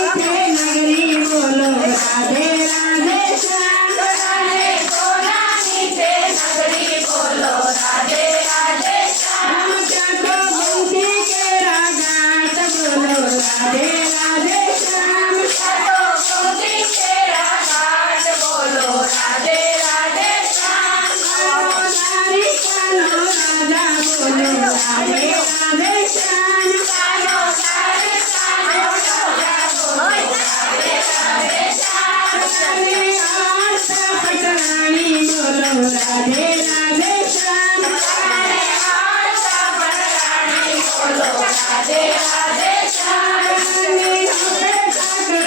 नगरी बोलो राधे राधे श्याम राधे सोना नीचे नगरी बोलो राधे राधे श्याम हम चाको बंसी के रागात बोलो राधे राधे श्याम चाको बंसी के रागात बोलो राधे राधे श्याम नारी कानो राजा बोलो राधे राधे श्याम कानो नारी कानो राजा बोलो राधे राधे श्याम पटरानी बोलो राधे राधे श्याम राधे आशा पटरानी बोलो राधे राधे श्याम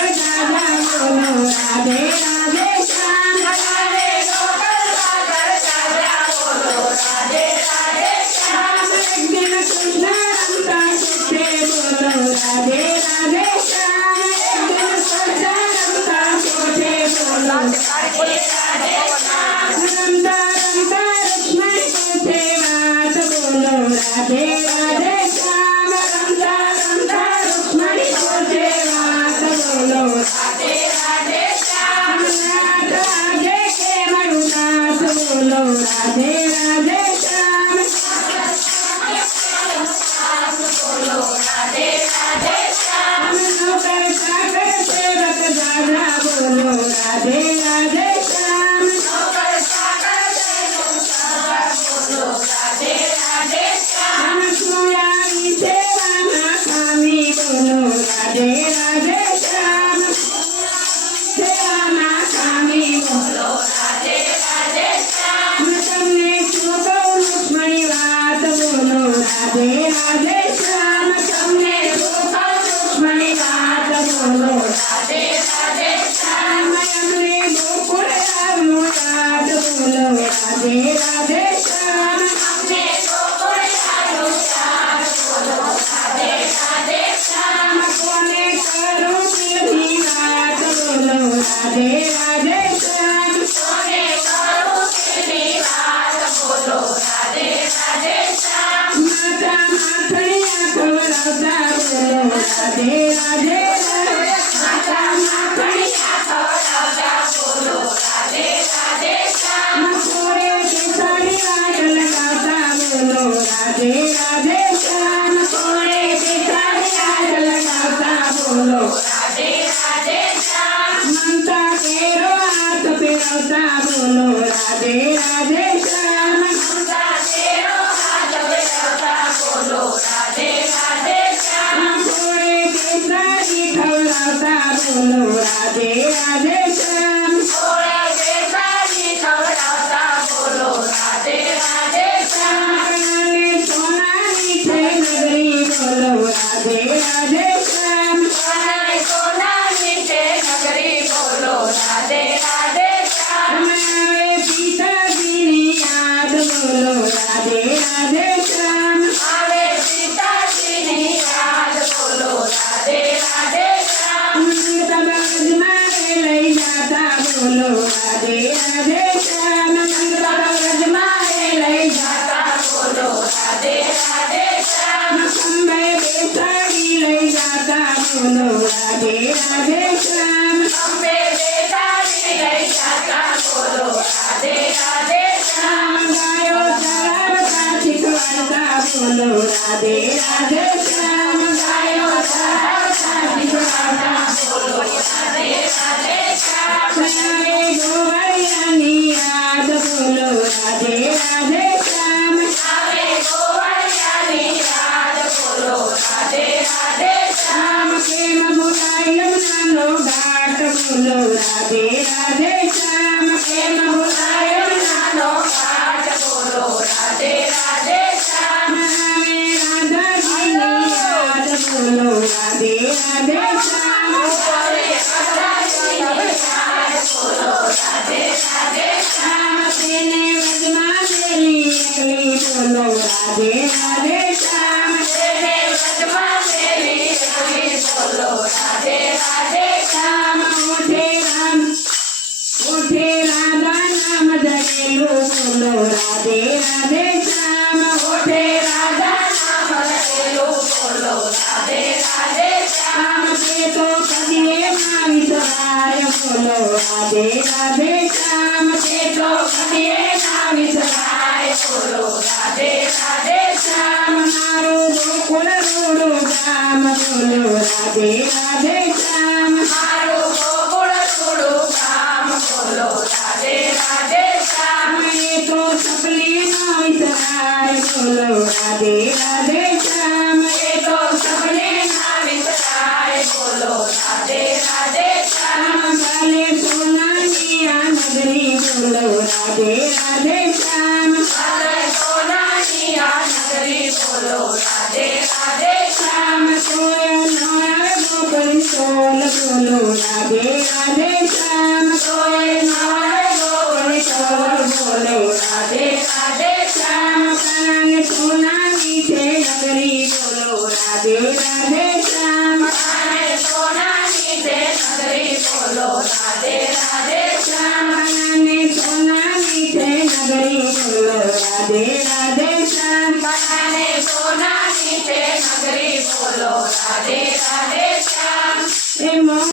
बोलो राधे राधे श्याम राधे गोपाल सागर साजा बोलो राधे राधे श्याम एक दिन कृष्ण रमता छुट्टे बोलो राधे राधे श्याम एक दिन कृष्ण रमता छुट्टे बोलो राधे राधे श्याम रमता रमता लक्ष्मण छुट्टे बात बोलो राधे राधे श्याम रमता रमता लक्ष्मण छुट्टे बात बोलो राधे राधे श्याम नाथ आगे के मरुनाथ बोलो राधे राधे श्याम बोलो राधे राधे श्याम हम नौकर चाकर सेवक दादा बोलो राधे राधे श्याम नौकर सागर सेवक साजा बोलो राधे राधे श्याम हम सुयारी सेवा नाकामी बोलो राधे राधे श्याम सेवा नाकामी बोलो बोलो राधे राधे श्याम हम सबने चुको लक्ष्मणी बात बोलो राधे राधे श्याम सबने चुको लक्ष्मणी बात बोलो राधे राधे श्याम हमने गोकुल रात बोलो राधे राधे श्याम हमने गोकुल यादव श्याम बोलो राधे राधे श्याम कोने करो तेरी बात बोलो राधे राधे श्याम सोने करो तेरी बात बोलो राधे राधे श्याम माता माथड़िया खवड़ाता बोलो राधे राधे माता माखड़िया खवड़ाता बोलो राधे राधे श्याम मथुरे के साड़ी राज लगाता बोलो राधे राधे श्याम सोने के साड़ी राज लगाता बोलो राधे राधे श्याम ममता के हाथ पे रौता बोलो राधे राधे श्याम ममता तेरो हाथ बेरता बोलो राधे राधे श्याम घोड़े के साड़ी खवड़ाता बोलो राधे राधे श्याम घोड़े के साड़ी खवड़ाता बोलो राधे राधे श्याम काले सोना मीठे नगरी बोलो राधे राधे श्याम सोनाई सोना नीचे नगरी बोलो राधे राधे श्याम हमारे पिताजी ने याद बोलो राधे राधे श्याम आवे पिताजी ने याद बोलो राधे राधे श्याम मंगताबाज मारे ले जाता बोलो राधे राधे श्याम मंगताबाज मारे ले जाता बोलो राधे राधे श्याम खंबे बेसाड़ी ले जाता बोलो राधे राधे श्याम अम्बे बेचारी ले जाता बोलो राधे राधे श्याम गायो चरावता छिटवाता बोलो राधे राधे श्याम गायो चरावता छिटवाता बोलो राधे राधे श्याम सयारे गोवरियानी याद बोलो राधे राधे श्याम आवे गोवरियानी याद बोलो राधे राधे श्याम के मबुलाई यमुना लो घाट बोलो राधे राधे श्याम के मबुलाई यमुना नो घाट बोलो राधे राधे श्याम राधा जी ने याद बोलो राधे राधे श्याम बोले राधा जी ने याद बोलो राधे राधे श्याम तेने वजमा तेरी अगली बोलो राधे राधे श्याम तेरे वजमा तेरी अगली बोलो राधे राधे श्याम उठे राधा नाम धरेलो बोलो राधे राधे श्याम उठे राधा नाम ले लो बोलो राधे राधे श्याम श्याम के तो कभी રાધે રાધે શ્યામ એ તો કહીએ ના વિસરાય બોલો રાધે રાધે શ્યામ મારું ગોકુળ રૂડું ગામ બોલો રાધે રાધે શ્યામ મારું ગોકુળ થોડું કામ બોલો રાધે રાધે શ્યામ એ તો સપલી નો વિસરાય બોલો રાધે રાધે શ્યામ એ તો સપને ના વિસરાય બોલો રાધે રાધે શ્યામ ભલે સોનાની આ નગરી બોલો રાધે રાધે શ્યામ ભલે સોનાની આ નગરી બોલો રાધે રાધે શ્યામ સોય નવાર ગોકુળ સોલ બોલો રાધે રાધે શ્યામ તોય નવાય ગોળ ચોર બોલો રાધે રાધે શ્યામ કાન સોનાની છે નગરી બોલો રાધે રાધે શ્યામ અને સોનાની તે નગરી બોલો રાધે રાધે શ્યામ કાને સોનાની છે નગરી બોલો રાધે રાધે શ્યામ અને સોના